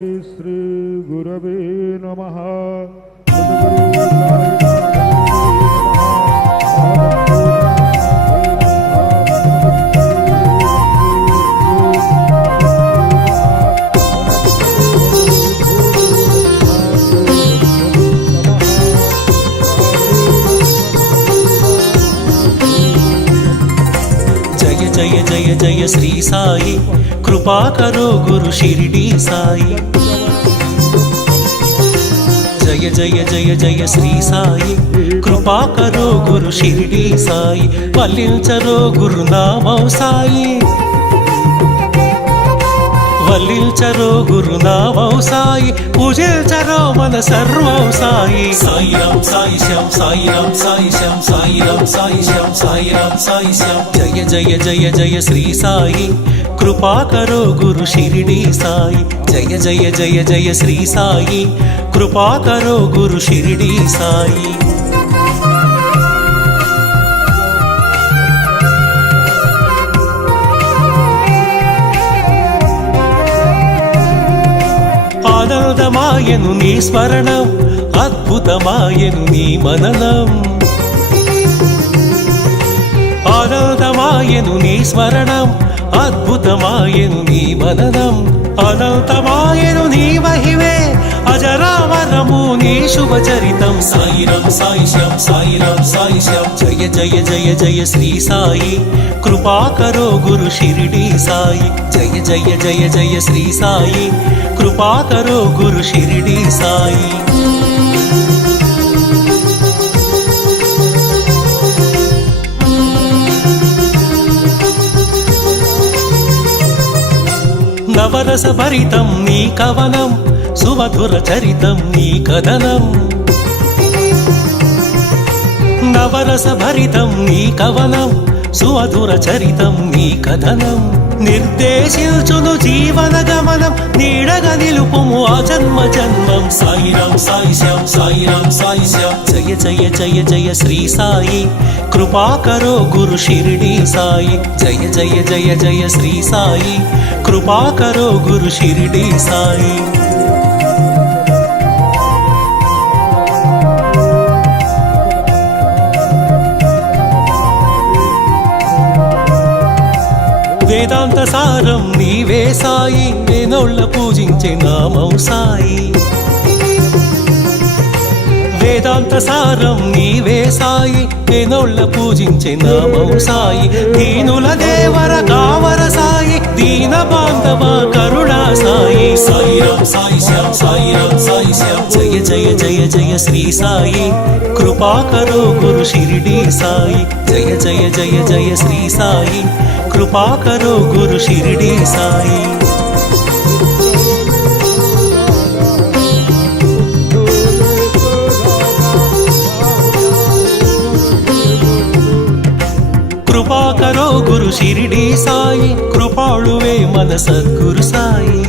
श्री गुरवे नमः। जय जय जय जय श्री साई, कृपा करो गुरु शिरडी साई। जय जय जय जय श्री साई, कृपा करो गुरु शिरडी साई। वल्लिंचरो गुरुनामं साई, वल्लिंचरो गुरुनामं साई। पूजिंचरो मन सर्वं साई। साई राम साई श्याम, साई राम साई श्याम, साई राम साई श्याम, साई राम साई श्याम। जय जय जय जय श्री साई, कृपा करो गुरु शिरडी साई। जय जय जय जय श्री साई, कृपा करो गुरु शिरडी साई। ఆనందమాయను నీ స్మరణం, అద్భుతమాయను నీ మననం। ఆనందమాయను నీ స్మరణం, అద్భుతమాయను నీ మననం। అనంతమాయను నీ మహిమే, అజరామరము నీ శుభచరితం। సాయి రామ్ సాయి శ్యామ్, సాయి రామ్ సాయి శ్యామ్। జయ జయ జయ జయ శ్రీ సాయి, కృపా కరో గురు షిరిడి సాయి। జయ జయ జయ జయ శ్రీ సాయి, కృపా కరో గురు షిరిడి సాయి। నవరస భరితం నీ కవనం, సుమధుర చరితం నీ కథనం। నవరస భరితం నీ కవనం, సుమధుర చరితం నీ కథనం। నిర్దేశించును జీవన గమనం, నీడగా నిలుపుము ఆ జన్మ జన్మం। సాయి రామ్ సాయి శ్యామ్, సాయి రామ్ సాయి శ్యామ్। జయ జయ జయ జయ శ్రీ సాయి, కృపా కరో గురు షిరిడి సాయి। జయ జయ జయ జయ శ్రీ సాయి, కృపా కరో గురు షిరిడి సాయి। వేదాంత సారం నీవే సాయి, వేనోళ్ళ పూజించే నామం సాయి। వేదాంత సారం నీవే సాయి, వేనోళ్ళ పూజించే నామం సాయి। దీనుల దేవర కావర సాయి, దీన బాంధవ కరుణా సాయి। సాయి రామ్ సాయి శ్యామ్, సాయి రామ్ సాయి శ్యామ్। జయ జయ జయ జయ శ్రీ సాయి, కృపా కరో గురు షిరిడి సాయి। జయ జయ జయ జయ శ్రీ సాయి, కృపా కరో గురు షిరిడి సాయి। కృపా కరో గురు షిరిడి సాయి, కృపాళువే మన సద్గురు సాయి।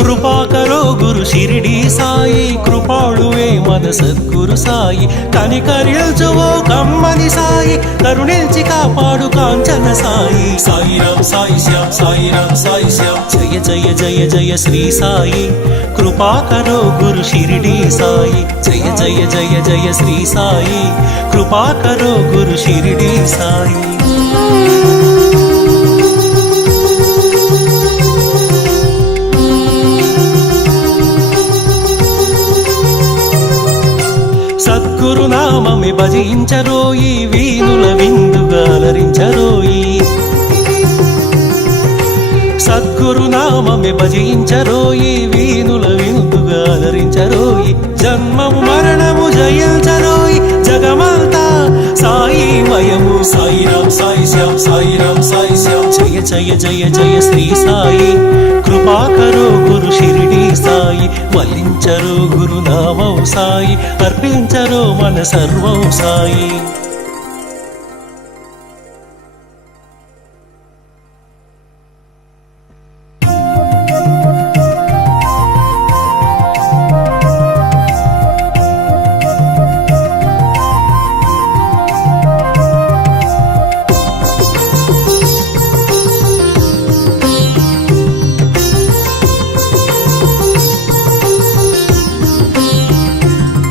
కృపా కరో గురు షిరిడి సాయి, కృపాళువే మన సద్గురు సాయి। కనికరించువో కమ్మని సాయి, కరుణించి కాపాడు కాంచన సాయి। సాయి రామ్ సాయి శ్యామ్, సాయి రామ్ సాయి శ్యామ్। జయ జయ జయ జయ శ్రీ సాయి, కృపా కరో గురు షిరిడి సాయి। జయ జయ జయ జయ శ్రీ సాయి, కృపా కరో గురు షిరిడి సాయి। సద్గురు నామమే భజించరోయి, వీనుల విందుగా అలరించరోయి। సద్గురు నామమే భజించరోయి, వీనుల విందుగా అలరించరోయి। జన్మము మరణము జయించరోయి, జగమంతా సాయి మయము। సాయి రామ్ సాయి శ్యామ్, సాయి రామ్ సాయి శ్యామ్। జయ జయ జయ జయ శ్రీ సాయి, కృపా కరో గురు షిరిడి సాయి। వల్లించరో గురునామం సాయి, అర్పించరో మన సర్వం సాయి।